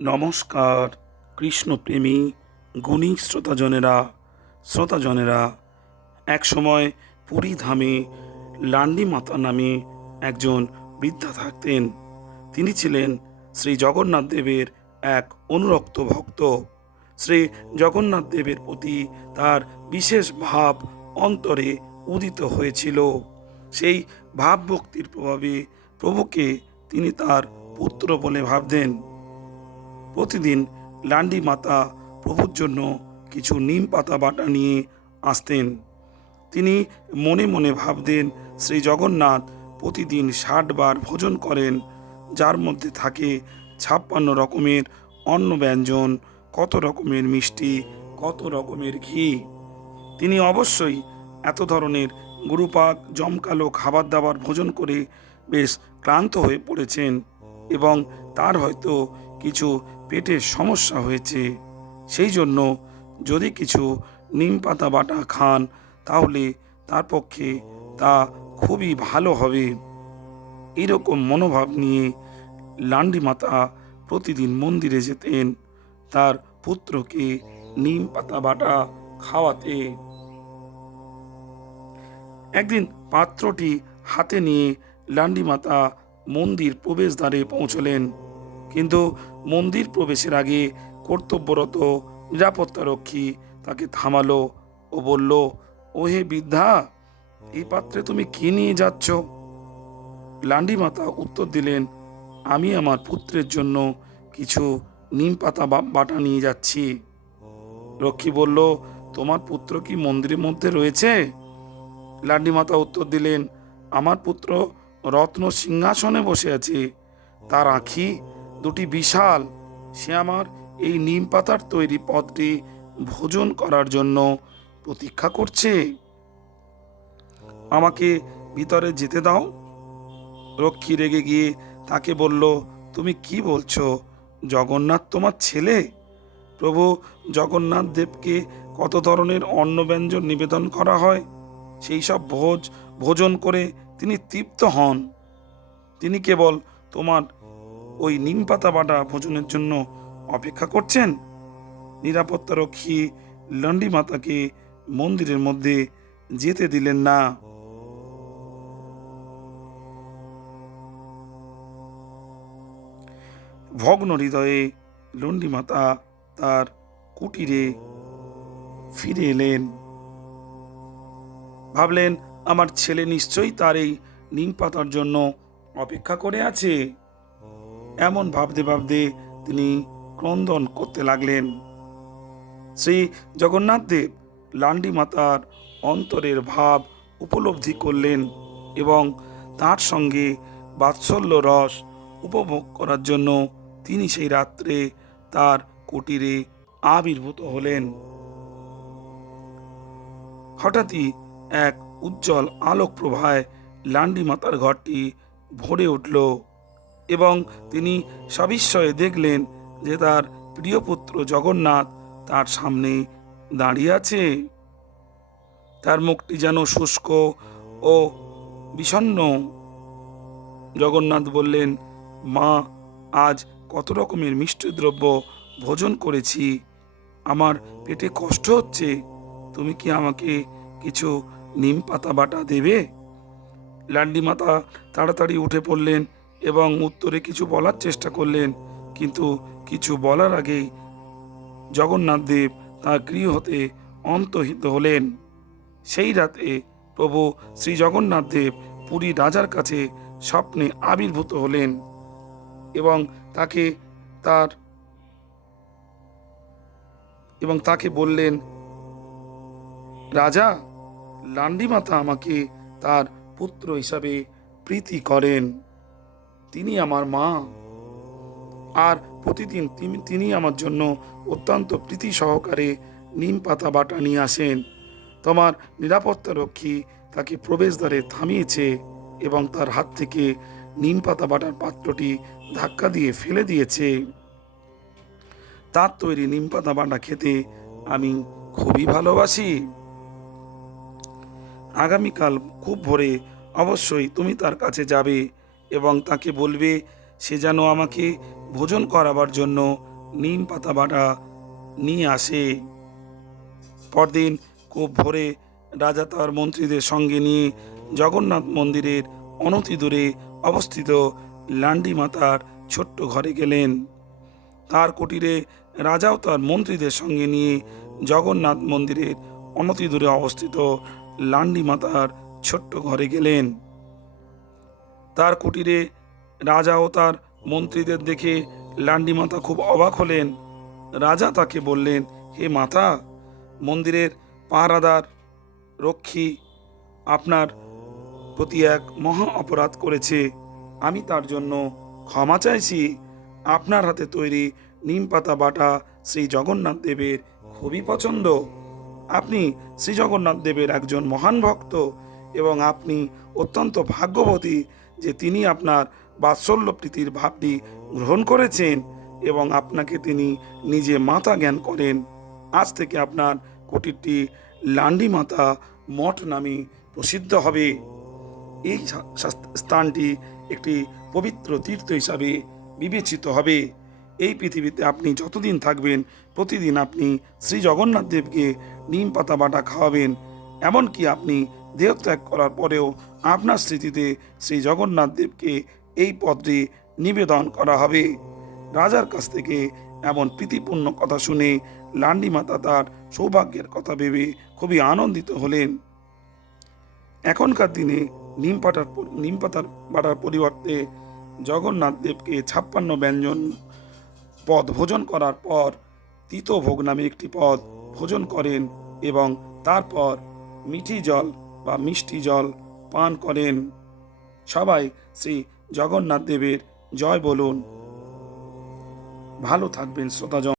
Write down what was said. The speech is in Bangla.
নমস্কার কৃষ্ণপ্রেমী গুণী শ্রোতাজনেরা। এক সময় পুরী ধামে লান্ডি মাতা নামে একজন বৃদ্ধা থাকতেন। তিনি ছিলেন শ্রী জগন্নাথ দেবের এক অনুরক্ত ভক্ত। শ্রী জগন্নাথ দেবের প্রতি তার বিশেষ ভাব অন্তরে উদিত হয়েছিল। সেই ভাবভক্তির প্রভাবে প্রভুকে তিনি তার পুত্র বলে ভাবতেন। প্রতিদিন লান্ডি মাতা প্রভুর জন্য কিছু নিম পাতা বাটা নিয়ে আসতেন। তিনি মনে মনে ভাবতেন, শ্রী জগন্নাথ প্রতিদিন ৬০ বার ভোজন করেন, যার মধ্যে থাকে ৫৬ রকমের অন্ন ব্যঞ্জন, কত রকমের মিষ্টি, কত রকমের ঘি। তিনি অবশ্যই এত ধরনের গুরুপাক জমকালো খাবার দাবার ভোজন করে বেশ ক্লান্ত হয়ে পড়েছেন এবং তার হয়তো কিছু পেটের সমস্যা হয়েছে। সেই জন্য যদি কিছু নিম পাতা বাটা খান তাহলে তার পক্ষে তা খুবই ভালো হবে। এরকম মনোভাব নিয়ে লান্ডি মাতা প্রতিদিন মন্দিরে যেতেন তার পুত্রকে নিম পাতা বাটা খাওয়াতে। একদিন পাত্রটি হাতে নিয়ে লান্ডি মাতা মন্দির প্রবেশদ্বারে পৌঁছলেন, কিন্তু মন্দির প্রবেশের আগে কর্তব্যরত নিরাপত্তারক্ষী তাকে থামালো ও বলল, ওহে বৃদ্ধা, এই পাত্রে তুমি কি নিয়ে যাচ্ছ? লান্ডি মাতা উত্তর দিলেন, আমি আমার পুত্রের জন্য কিছু নিম পাতা বাটা নিয়ে যাচ্ছি। রক্ষী বলল, তোমার পুত্র কি মন্দিরের মধ্যে রয়েছে? লান্ডি মাতা উত্তর দিলেন, আমার পুত্র রত্ন সিংহাসনে বসে আছে, তার আঁখি দুটি বিশাল, সে আমার এই নিম পাতার তৈরি পদটি ভোজন করার জন্য প্রতীক্ষা করছে। আমাকে ভিতরে যেতে দাও। রক্ষী রেগে গিয়ে তাকে বলল, তুমি কি বলছো? জগন্নাথ তোমার ছেলে? প্রভু জগন্নাথ দেবকে কত ধরনের অন্ন ব্যঞ্জন নিবেদন করা হয়, সেই সব ভোজন করে তিনি তৃপ্ত হন। তিনি কেবল তোমার ওই নিম পাতা বাটা ভোজনের জন্য অপেক্ষা করছেন। নিরাপত্তারক্ষী লান্ডি মাতাকে মন্দিরের মধ্যে যেতে দিলেন না। ভগ্ন হৃদয়ে লন্ডি মাতা তার কুটিরে ফিরে এলেন। ভাবলেন, আমার ছেলে নিশ্চয়ই তার এই নিম পাতার জন্য অপেক্ষা করে আছে। এমন ভাবতে ভাবতে তিনি ক্রন্দন করতে লাগলেন। শ্রী জগন্নাথ দেব লান্ডি মাতার অন্তরের ভাব উপলব্ধি করলেন এবং তার সঙ্গে বাৎসল্য রস উপভোগ করার জন্য তিনি সেই রাত্রে তার কুটিরে আবির্ভূত হলেন। হঠাৎই এক উজ্জ্বল আলোক প্রভায় লান্ডি মাতার ঘরটি ভরে উঠল এবং তিনি সবিস্ময়ে দেখলেন যে তার প্রিয় পুত্র জগন্নাথ তার সামনে দাঁড়িয়ে আছে। তার মুখটি যেন শুষ্ক ও বিষণ্ণ। জগন্নাথ বললেন, মা, আজ কত রকমের মিষ্টি দ্রব্য ভোজন করেছি, আমার পেটে কষ্ট হচ্ছে, তুমি কি আমাকে কিছু নিম পাতা বাটা দেবে? লান্ডি মাতা তাড়াতাড়ি উঠে পড়লেন এবং উত্তরে কিছু বলার চেষ্টা করলেন, কিন্তু কিছু বলার আগেই জগন্নাথ দেব তার গৃহ হতে অন্তর্হিত হলেন। সেই রাতে প্রভু শ্রী জগন্নাথ দেব পুরী রাজার কাছে স্বপ্নে আবির্ভূত হলেন এবং তাকে বললেন, রাজা, লান্ডি মাতা আমাকে তার পুত্র হিসাবে প্রীতি করেন। তিনি আমার মা, আর প্রতিদিন তিনি আমার জন্য অত্যন্ত প্রীতি সহকারে নিম পাতা বাটা নিয়ে আসেন। তোমার নিরাপত্তারক্ষী তাকে প্রবেশদ্বারে থামিয়েছে এবং তার হাত থেকে নিম পাতা বাটার পাত্রটি ধাক্কা দিয়ে ফেলে দিয়েছে। তার তৈরি নিম পাতা বাটা খেতে আমি খুবই ভালোবাসি। আগামীকাল খুব ভোরে অবশ্যই তুমি তার কাছে যাবে এবং তাকে বলবে, সে যেন আমাকে ভোজন করাবার জন্য নিম পাতা বাটা নিয়ে আসে। পরদিন খুব ভোরে রাজা তার মন্ত্রীদের সঙ্গে নিয়ে জগন্নাথ মন্দিরের অনতি দূরে অবস্থিত লান্ডি মাতার ছোট্ট ঘরে গেলেন। তার কুটিরে রাজাও তার মন্ত্রীদের সঙ্গে নিয়ে জগন্নাথ মন্দিরের অনতি দূরে অবস্থিত লান্ডি মাতার ছোট্ট ঘরে গেলেন। তার কুটিরে রাজা ও তার মন্ত্রীদের দেখে লান্ডি মাতা খুব অবাক হলেন। রাজা তাকে বললেন, হে মাতা, মন্দিরের পাহারাদার রক্ষী আপনার প্রতি এক মহা অপরাধ করেছে। আমি তার জন্য ক্ষমা চাইছি। আপনার হাতে তৈরি নিম পাতা বাটা শ্রী জগন্নাথ দেবের খুবই পছন্দ। আপনি শ্রী জগন্নাথ দেবের একজন মহান ভক্ত এবং আপনি অত্যন্ত ভাগ্যবতী যে তিনি আপনার বাৎসল্য প্রীতির ভাবটি গ্রহণ করেছেন এবং আপনাকে তিনি নিজে মাতা জ্ঞান করেন। আজ থেকে আপনার কুটিরটি লান্ডি মাতা মঠ নামে প্রসিদ্ধ হবে। এই স্থানটি একটি পবিত্র তীর্থ হিসাবে বিবেচিত হবে। এই পৃথিবীতে আপনি যতদিন থাকবেন প্রতিদিন আপনি শ্রী জগন্নাথ দেবকে নিম পাতা বাটা খাওয়াবেন। এমনকি আপনি দেহত্যাগ করার পরেও আপনার স্মৃতিতে শ্রী জগন্নাথ দেবকে এই পদটি নিবেদন করা হবে। রাজার কাছ থেকে এমন প্রীতিপূর্ণ কথা শুনে লান্ডি মাতা তার সৌভাগ্যের কথা ভেবে খুবই আনন্দিত হলেন। এখনকার দিনে নিম পাতার বাটার পরিবর্তে জগন্নাথ দেবকে 56 ব্যঞ্জন পদ ভোজন করার পর তিতো ভোগ নামে একটি পদ ভোজন করেন এবং তারপর মিঠি জল বা মিষ্টি জল পান করেন। সবাই শ্রী জগন্নাথ দেবের জয় বলুন। ভালো থাকবেন শ্রোতাজন।